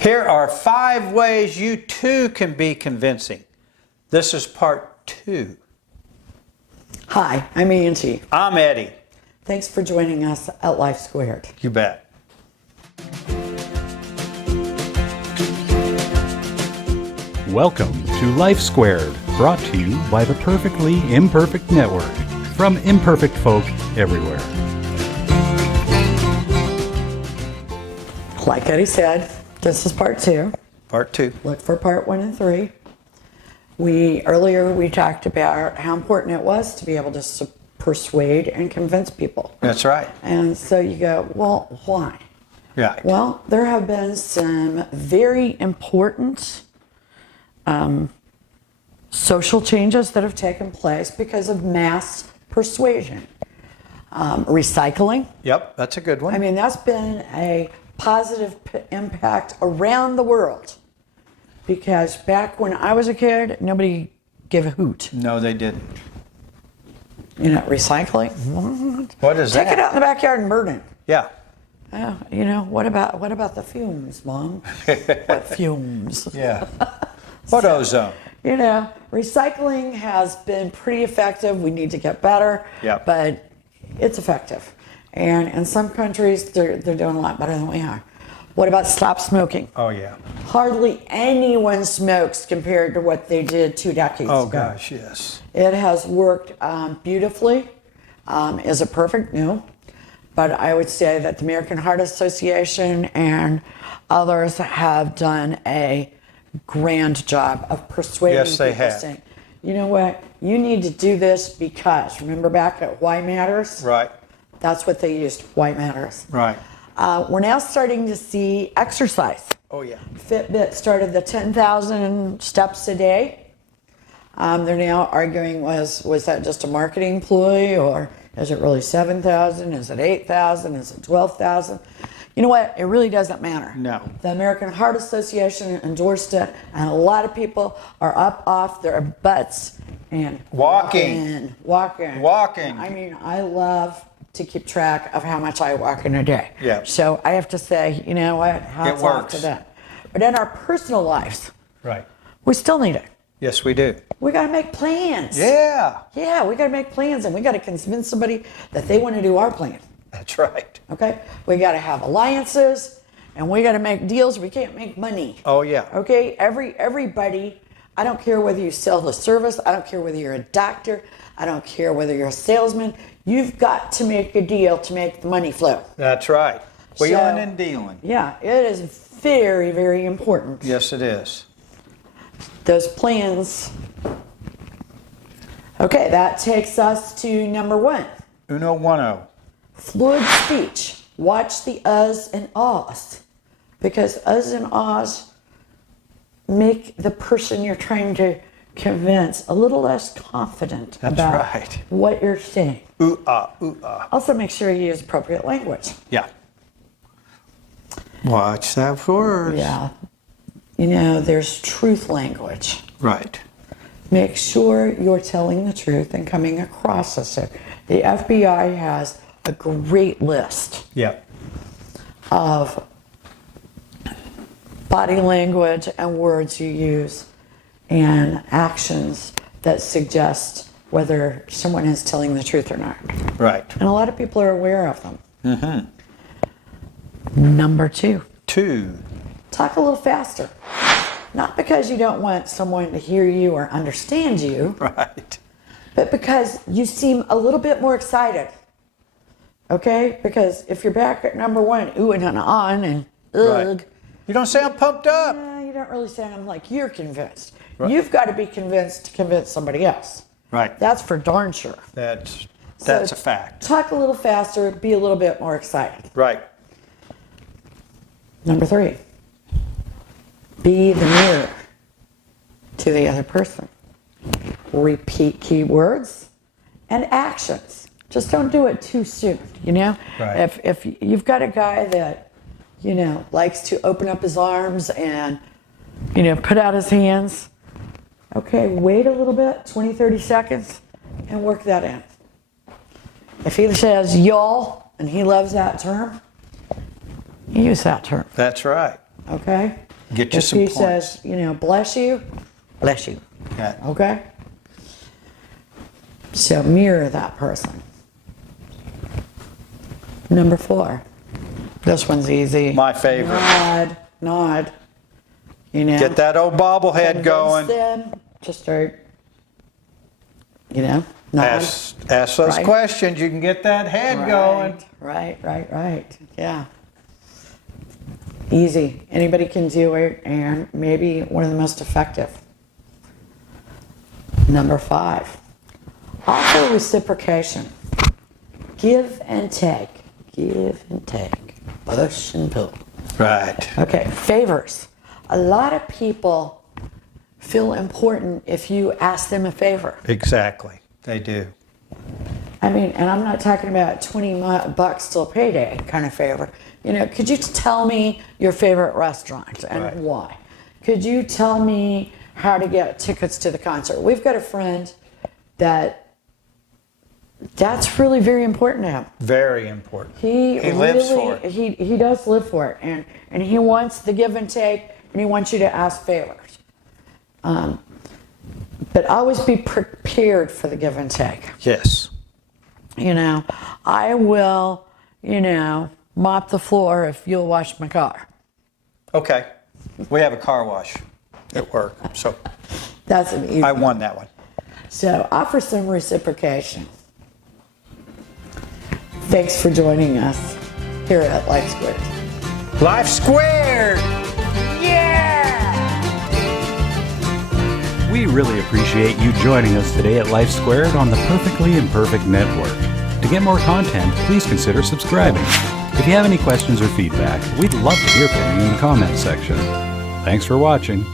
Here are 5 ways you too can be convincing. This is part 2. Hi, I'm Angie. I'm Eddie. Thanks for joining us at Life Squared. You bet. Welcome to Life Squared, brought to you by the Perfectly Imperfect Network, from imperfect folk everywhere. Like Eddie said, this is part 2. Part 2. Look for part 1 and 3. Earlier we talked about how important it was to be able to persuade and convince people. That's right. And so you go, well, why? Right. Well, there have been some very important social changes that have taken place because of mass persuasion. Recycling. Yep, that's a good one. I mean, that's been a positive impact around the world. Because back when I was a kid, nobody gave a hoot. No, they didn't. You know, recycling? What is Take that? it out in the backyard and burn it. Yeah. Oh, you know, what about the fumes, Mom? What fumes? Yeah. What ozone? You know, recycling has been pretty effective. We need to get better. Yep. But it's effective. And in some countries, they're doing a lot better than we are. What about stop smoking? Oh, yeah. Hardly anyone smokes compared to what they did 2 decades ago. Oh, gosh, yes. It has worked beautifully. Is it perfect? No. But I would say that the American Heart Association and others have done a grand job of persuading Yes, they people, have. saying, you know what, you need to do this because, remember back at Why Matters? Right. That's what they used, Why Matters. Right. We're now starting to see exercise. Oh, yeah. Fitbit started the 10,000 steps a day. They're now arguing, was that just a marketing ploy, or is it really 7,000? Is it 8,000? Is it 12,000? You know what? It really doesn't matter. No. The American Heart Association endorsed it, and a lot of people are up off their butts and Walking. I mean, I love to keep track of how much I walk in a day. Yeah. So I have to say, you know what? Hats off to that. But in our personal lives, Right. we still need it. Yes, we do. We got to make plans. Yeah. Yeah, we got to make plans, and we got to convince somebody that they want to do our plan. That's right. Okay? We got to have alliances, and we got to make deals. We can't make money. Oh, yeah. Okay? Everybody, I don't care whether you sell the service. I don't care whether you're a doctor. I don't care whether you're a salesman. You've got to make a deal to make the money flow. That's right. Wheeling So, and dealing. Yeah, it is very, very important. Yes, it is. Those plans. Okay, that takes us to number 1. Uno uno. Fluid speech. Watch the uhs and ahs. Because uhs and ahs make the person you're trying to convince a little less confident That's about right. what you're saying. Ooh ah, ooh ah. Also, make sure you use appropriate language. Yeah. Watch that for us. Yeah. You know, there's truth language. Right. Make sure you're telling the truth and coming across as it. The FBI has a great list Yeah. of body language and words you use and actions that suggest whether someone is telling the truth or not. Right. And a lot of people are aware of them. Number 2, 2. talk a little faster. Not because you don't want someone to hear you or understand you, Right. but because you seem a little bit more excited. Okay? Because if you're back at number 1, ooh and on and ugh, Right. You don't sound pumped up. you don't really sound like you're convinced. Right. You've got to be convinced to convince somebody else. Right. That's for darn sure. That's So a fact. Talk a little faster, be a little bit more excited. Right. Number 3, be the mirror to the other person. Repeat key words and actions. Just don't do it too soon, you know? Right. If you've got a guy that, you know, likes to open up his arms and, you know, put out his hands, okay, wait a little bit, 20, 30 seconds, and work that in. If he says y'all and he loves that term, use that term. That's right. Okay? Get you if some he points. says, bless you, bless you. Yeah. Okay? So mirror that person. Number 4. This one's easy. My favorite. Nod. Get that old bobblehead going. Them to start, nod. Ask those Right. questions. You can get that head going. Right. Yeah. Easy. Anybody can do it, and maybe one of the most effective. Number 5. Offer reciprocation. Give and take. Give and take. Push and pull. Right. Okay, favors. A lot of people feel important if you ask them a favor. Exactly. They do. I mean, and I'm not talking about $20 till payday kind of favor. Could you tell me your favorite restaurant and Right. why? Could you tell me how to get tickets to the concert? We've got a friend that's really very important to him. Very important. He lives really, for it. He does live for it, and he wants the give and take, and he wants you to ask favors. But always be prepared for the give and take. Yes. I will, mop the floor if you'll wash my car. Okay. We have a car wash at work, so That's an easy. I won that one. So offer some reciprocation. Thanks for joining us here at Life Squared. Life Squared! We really appreciate you joining us today at Life Squared on the Perfectly Imperfect Network. To get more content, please consider subscribing. If you have any questions or feedback, we'd love to hear from you in the comments section. Thanks for watching.